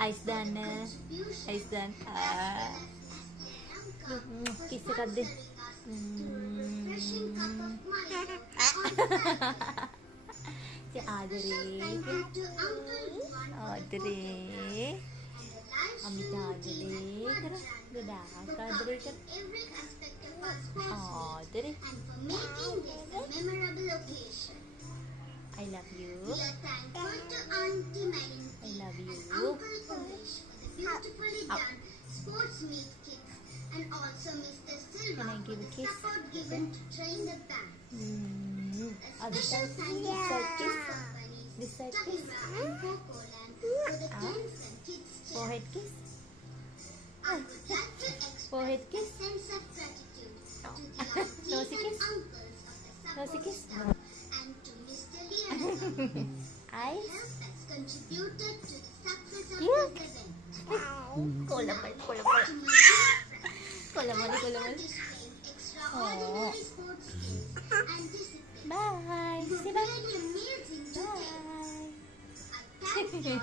Ice done. Ice done. Kiss कर दे. Si Adrik. Adrik. Amit Adrik. Dadah Adrik. Adrik. I love you. I love you. Sports meet kits and also Mr. Silva Can I give a kiss? support given to train the band. This Special side, thank you this to side kiss. companies This side kiss. Tahira and Cocoland for the tents and kids chairs. Forehead kiss. I would like to express Forehead a kiss. sense of gratitude to the Nosy aunties and kiss. uncles of the Nosy support kiss. staff and to Mr. Leonardo Eyes. help has contributed to the success of Cute. this event. Kolamal. To my dear friends, Kolamal. displaying extraordinary sports skills and discipline. Bye. You were Say bye. really amazing today. Bye. I thank you all